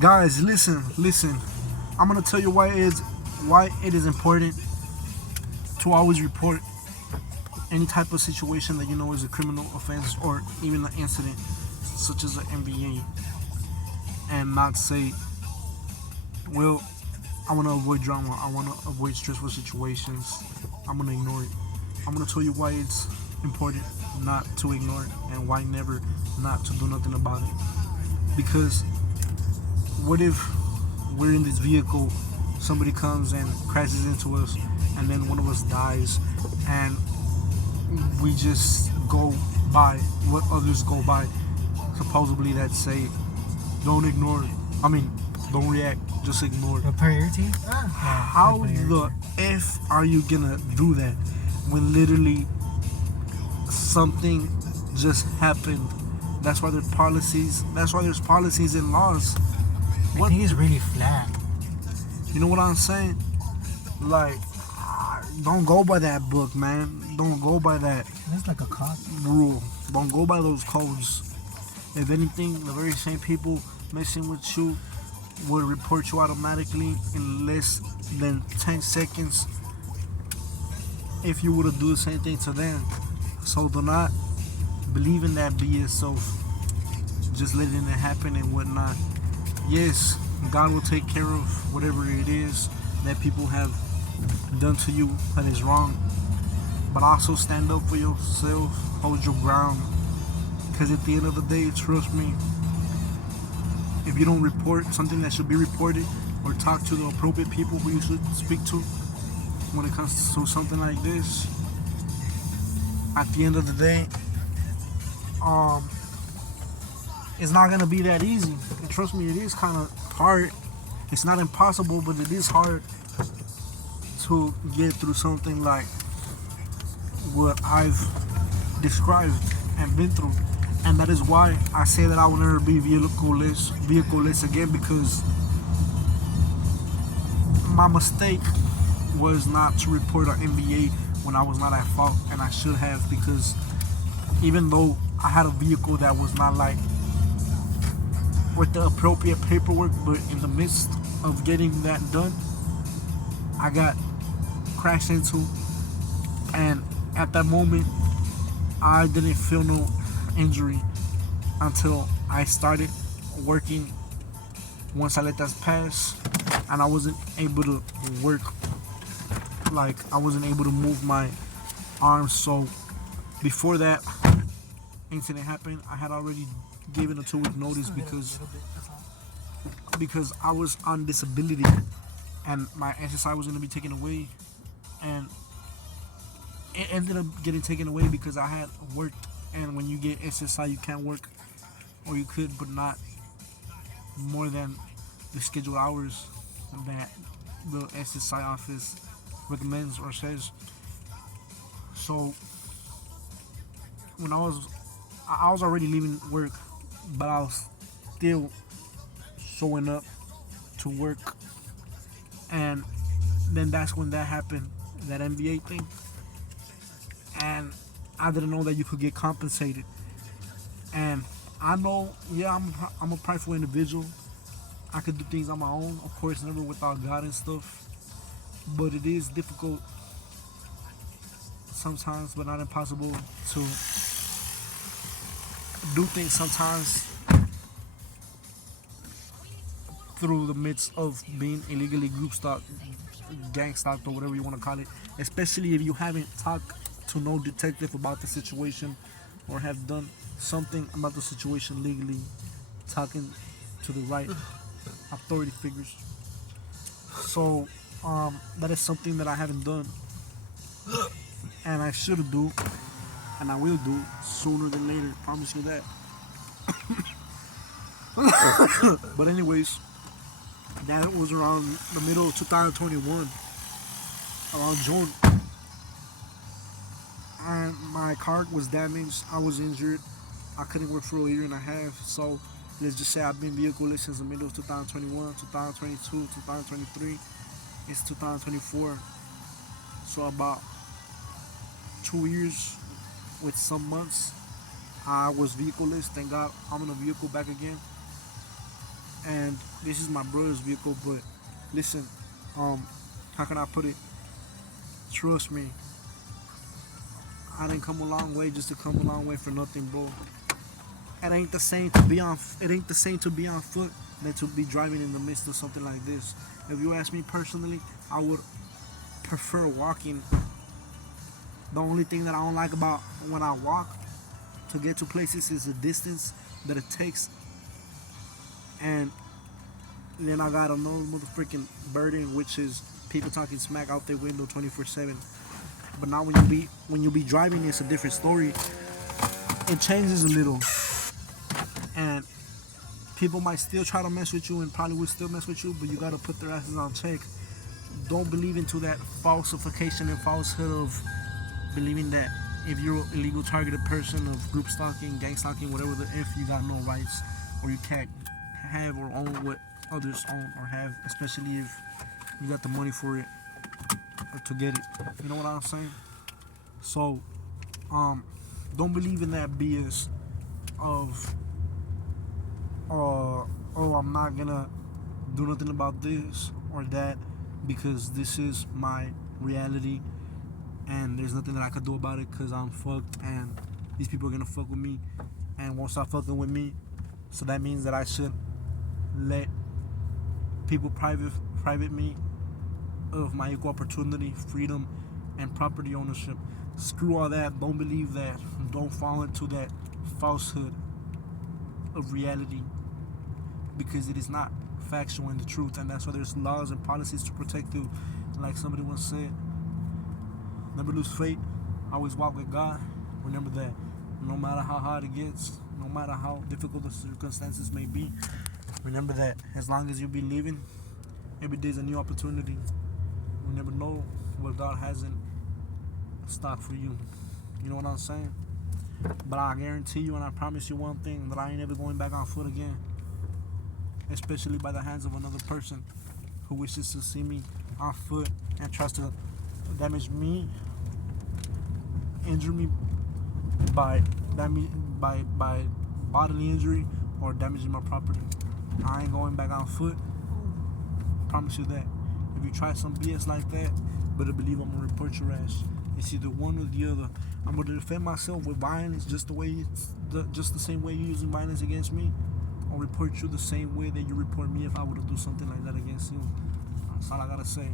Guys, listen. I'm gonna tell you why it is important to always report any type of situation that you know is a criminal offense or even an incident such as an MBA, and not say, well, I want to avoid drama, I want to avoid stressful situations, I'm gonna ignore it. I'm gonna tell you why it's important not to ignore it and why never not to do nothing about it. Because what if we're in this vehicle, somebody comes and crashes into us, and then one of us dies, and we just go by what others go by, supposedly that say, don't ignore it. I mean, don't react, just ignore it. The priority? How the F are you gonna do that when literally something just happened? That's why there's policies. That's why there's policies and laws. I think it's really flat. You know what I'm saying? Like, don't go by that book, man. Don't go by that That's like a cop. rule. Don't go by those codes. If anything, the very same people messing with you would report you automatically in less than 10 seconds if you were to do the same thing to them. So do not believe in that BS of just letting it happen and whatnot. Yes, God will take care of whatever it is that people have done to you that is wrong. But also stand up for yourself, hold your ground. Because at the end of the day, trust me, if you don't report something that should be reported or talk to the appropriate people who you should speak to when it comes to something like this, at the end of the day, it's not gonna be that easy. And trust me, it is kind of hard. It's not impossible, but it is hard to get through something like what I've described and been through. And that is why I say that I will never be vehicleless again, because my mistake was not to report an MBA when I was not at fault, and I should have, because even though I had a vehicle that was not like with the appropriate paperwork, but in the midst of getting that done, I got crashed into, and at that moment I didn't feel no injury until I started working. Once I let that pass, and I wasn't able to work, like I wasn't able to move my arms. So before that incident happened, I had already given a 2-week notice because I was on disability and my SSI was going to be taken away, and it ended up getting taken away because I had worked. And when you get SSI, you can't work, or you could, but not more than the scheduled hours that the SSI office recommends or says. So when I was already leaving work, but I was still showing up to work, and then that's when that happened, that MBA thing, and I didn't know that you could get compensated. And I know, yeah, I'm a prideful individual. I could do things on my own, of course, never without God and stuff. But it is difficult sometimes, but not impossible, to do things sometimes through the midst of being illegally group stalked, gang stalked, or whatever you want to call it. Especially if you haven't talked to no detective about the situation or have done something about the situation legally, talking to the right authority figures. So that is something that I haven't done, and I should do, and I will do sooner than later. Promise you that. But anyways, that was around the middle of 2021, around June, and my car was damaged. I was injured. I couldn't work for a year and a half. So let's just say I've been vehicleless since the middle of 2021, 2022, 2023. It's 2024. So about 2 years with some months, I was vehicleless. Thank God I'm in a vehicle back again. and this is my brother's vehicle. But listen, um, how can I put it? Trust me, I didn't come a long way just to come a long way for nothing, bro. It ain't the same to be on. It ain't the same to be on foot than to be driving in the midst of something like this. If you ask me personally, I would prefer walking. The only thing that I don't like about when I walk to get to places is the distance that it takes, and then I got another motherfucking burden, which is people talking smack out their window 24/7. But now when you be driving, it's a different story. It changes a little, and people might still try to mess with you, and probably will still mess with you. But you gotta put their asses on check. Don't believe into that falsification and falsehood of believing that if you're an illegal targeted person of group stalking, gang stalking, whatever the if you got no rights or you can't have or own what others own or have, especially if you got the money for it or to get it. You know what I'm saying? So, don't believe in that BS of oh, I'm not gonna do nothing about this or that because this is my reality and there's nothing that I could do about it because I'm fucked and these people are gonna fuck with me and won't stop fucking with me. So that means that I should let people private me of my equal opportunity, freedom, and property ownership. Screw all that. Don't believe that. Don't fall into that falsehood of reality because it is not factual in the truth, and that's why there's laws and policies to protect you. Like somebody once said, never lose faith, always walk with God. Remember that no matter how hard it gets, no matter how difficult the circumstances may be, remember that as long as you be living, every day is a new opportunity. You never know what God has in stock for you. You know what I'm saying? But I guarantee you and I promise you one thing, that I ain't ever going back on foot again. Especially by the hands of another person who wishes to see me on foot and tries to damage me, injure me by by bodily injury or damaging my property. I ain't going back on foot. Promise you that. If you try some BS like that, better believe I'm gonna report your ass. It's either one or the other. I'm gonna defend myself with violence, just the same way you're using violence against me. I'll report you the same way that you report me if I were to do something like that against you. That's all I gotta say.